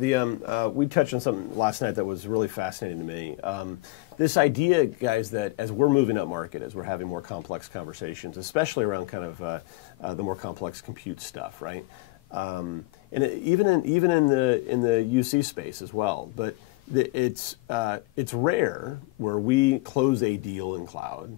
We touched on something last night that was really fascinating to me. This idea, guys, that as we're moving up market, as we're having more complex conversations, especially around kind of the more complex compute stuff, right? And even in the UC space as well. But it's rare where we close a deal in cloud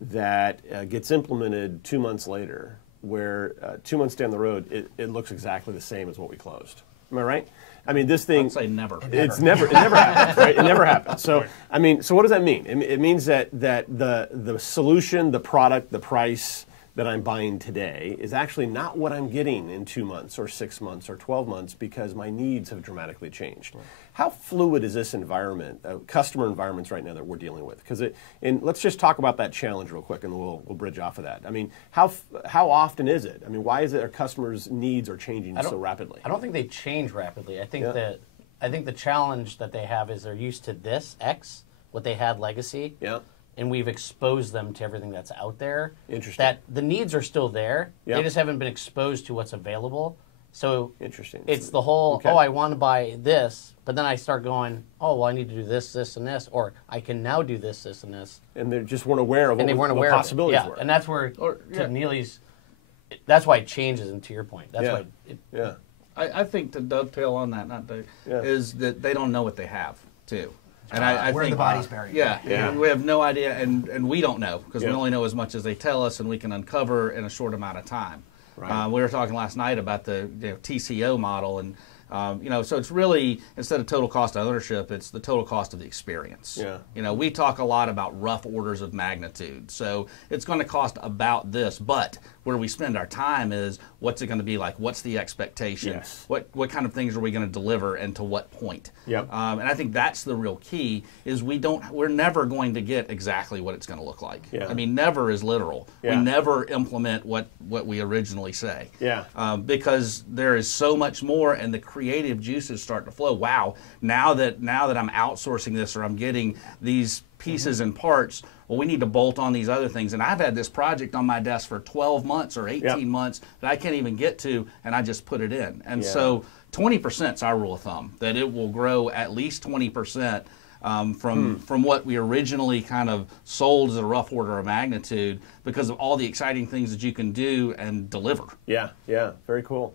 that gets implemented 2 months later, where 2 months down the road, it looks exactly the same as what we closed. Am I right? I mean, this thing. I'd say never. It never happens, right? It never happens. So, I mean, so what does that mean? It means that the solution, the product, the price that I'm buying today is actually not what I'm getting in 2 months or 6 months or 12 months because my needs have dramatically changed. Right. How fluid is this environment, customer environments right now that we're dealing with? Because let's just talk about that challenge real quick, and we'll bridge off of that. I mean, how often is it? I mean, why is it our customers' needs are changing so rapidly? I don't think they change rapidly. I think the challenge that they have is they're used to this X, what they had legacy. Yeah. And we've exposed them to everything that's out there. Interesting. That the needs are still there. Yep. They just haven't been exposed to what's available. So interesting. It's the whole, okay. Oh, I want to buy this, but then I start going, oh, well, I need to do this, this, and this, or I can now do this, this, and this. And they just weren't aware of what possibilities were. And that's where, to Neely's, that's why it changes, and to your point. That's why I think to dovetail on that, is that they don't know what they have, too. And I where think the body's buried. Yeah. We have no idea, and we don't know because we only know as much as they tell us, and we can uncover in a short amount of time. Right. We were talking last night about the TCO model, and so it's really, instead of total cost of ownership, it's the total cost of the experience. Yeah. We talk a lot about rough orders of magnitude, so it's going to cost about this, but where we spend our time is what's it going to be like? What's the expectation? Yes. What kind of things are we going to deliver and to what point? Yep. And I think that's the real key is we're never going to get exactly what it's going to look like. Yeah. I mean, never is literal. Yeah. We never implement what we originally say. Yeah. Because there is so much more and the creative juices start to flow. Wow, now that I'm outsourcing this or I'm getting these pieces and parts, well, we need to bolt on these other things. And I've had this project on my desk for 12 months or 18 months that I can't even get to, and I just put it in. And so 20% is our rule of thumb, that it will grow at least 20% from what we originally kind of sold as a rough order of magnitude because of all the exciting things that you can do and deliver. Yeah, very cool.